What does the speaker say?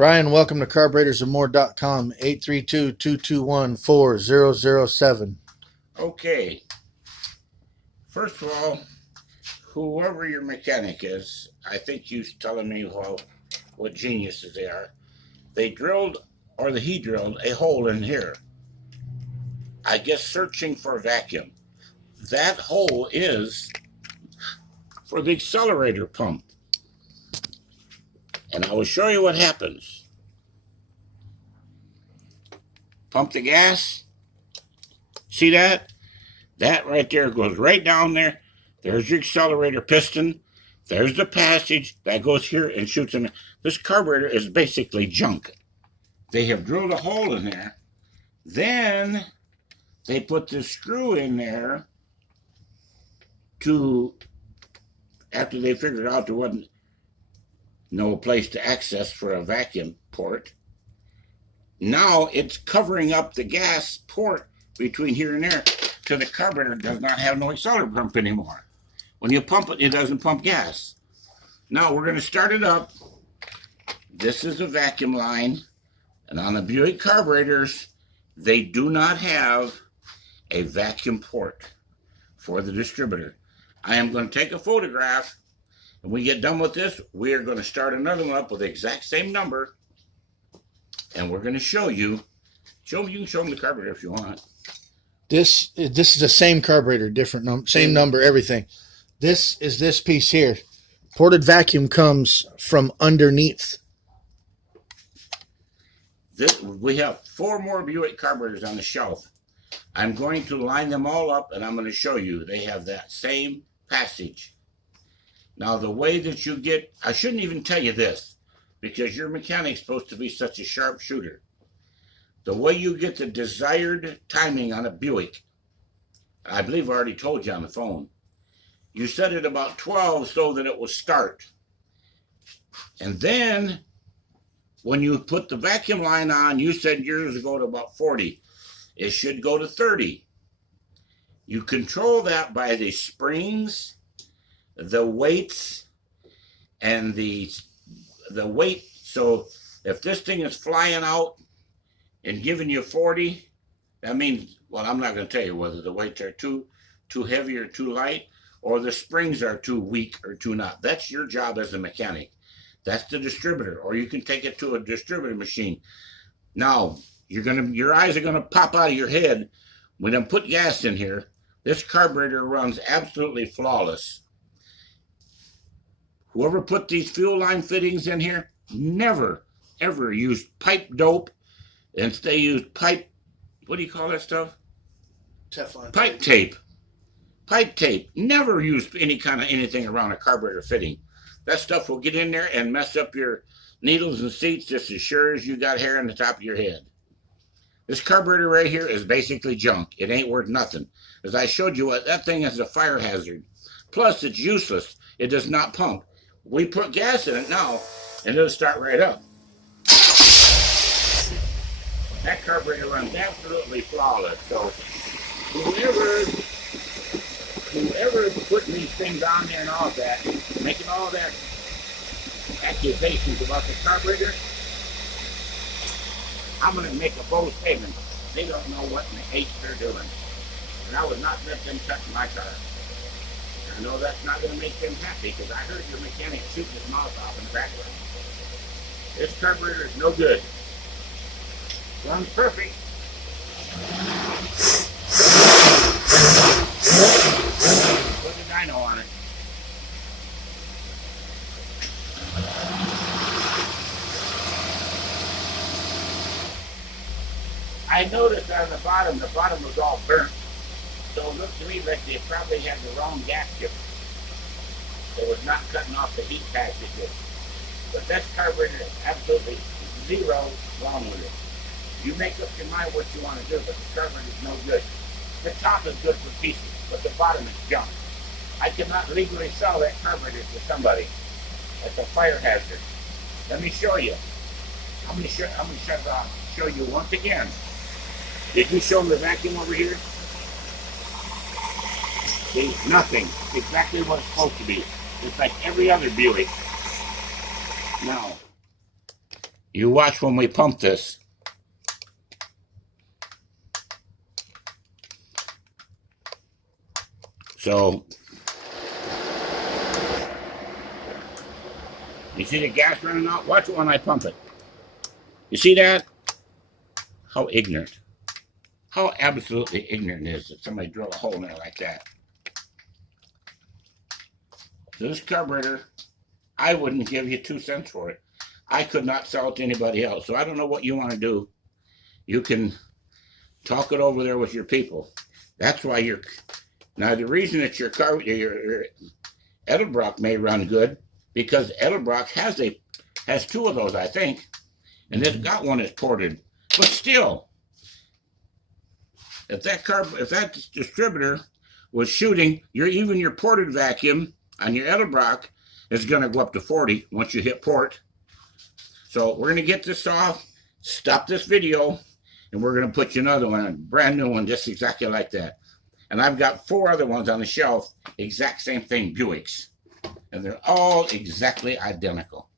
Brian, welcome to carburetorsamore.com, 832-221-4007. Okay, first of all, whoever your mechanic is, I think he's telling me what geniuses they are. He drilled a hole in here. I guess searching for vacuum. That hole is for the accelerator pump. And I will show you what happens. Pump the gas. See that? That right there goes right down there. There's your accelerator piston. There's the passage that goes here and shoots in. This carburetor is basically junk. They have drilled a hole in there. Then they put this screw in there after they figured out there wasn't no place to access for a vacuum port. Now it's covering up the gas port between here and there, so the carburetor does not have no accelerator pump anymore. When you pump it, it doesn't pump gas. Now we're going to start it up. This is a vacuum line, and on the Buick carburetors, they do not have a vacuum port for the distributor. I am going to take a photograph. When we get done with this, we are going to start another one up with the exact same number, and we're going to show you. You can show them the carburetor if you want. This is the same carburetor, different number, same number, everything. This is this piece here. Ported vacuum comes from underneath. We have 4 more Buick carburetors on the shelf. I'm going to line them all up, and I'm going to show you. They have that same passage. Now, the way that you get, I shouldn't even tell you this, because your mechanic's supposed to be such a sharp shooter. The way you get the desired timing on a Buick, I believe I already told you on the phone, you set it about 12 so that it will start. And then, when you put the vacuum line on, you said yours would go to about 40. It should go to 30. You control that by the springs, the weights, and the weight. So if this thing is flying out and giving you 40, that means, well, I'm not going to tell you whether the weights are too heavy or too light, or the springs are too weak or too not. That's your job as a mechanic. That's the distributor, or you can take it to a distributor machine. Now, your eyes are gonna pop out of your head when I put gas in here. This carburetor runs absolutely flawless. Whoever put these fuel line fittings in here never ever used pipe dope, and they used pipe. What do you call that stuff? Teflon. Pipe tape. Pipe tape. Never used any kind of anything around a carburetor fitting. That stuff will get in there and mess up your needles and seats just as sure as you got hair on the top of your head. This carburetor right here is basically junk. It ain't worth nothing. As I showed you, that thing is a fire hazard. Plus, it's useless. It does not pump. We put gas in it now, and it'll start right up. That carburetor runs absolutely flawless. So, whoever putting these things on there and all of that, making all that accusations about the carburetor, I'm going to make a bold statement. They don't know what in the H they're doing. And I would not let them touch my car. I know that's not going to make them happy, because I heard your mechanic shooting his mouth off in the background. This carburetor is no good. Runs perfect. Put the dyno on it. I noticed on the bottom was all burnt. So it looked to me like they probably had the wrong gasket. It was not cutting off the heat passages. But that carburetor is absolutely zero wrong with it. You make up your mind what you want to do, but the carburetor is no good. The top is good for pieces, but the bottom is junk. I cannot legally sell that carburetor to somebody. That's a fire hazard. Let me show you. I'm going to show you once again. Did you show them the vacuum over here? See, nothing. Exactly what it's supposed to be. It's like every other Buick. Now, You watch when we pump this. So, you see the gas running out? Watch it when I pump it. You see that? How ignorant. How absolutely ignorant it is that somebody drill a hole in there like that. So this carburetor, I wouldn't give you 2 cents for it. I could not sell it to anybody else. So I don't know what you want to do. You can talk it over there with your people. That's why you're... Now, the reason that your Edelbrock may run good, because Edelbrock has 2 of those, I think, and it's got one that's ported. But still, if that distributor was shooting, even your ported vacuum on your Edelbrock is going to go up to 40 once you hit port. So we're going to get this off, stop this video, and we're going to put you another one, a brand new one, just exactly like that. And I've got 4 other ones on the shelf, exact same thing, Buicks. And they're all exactly identical.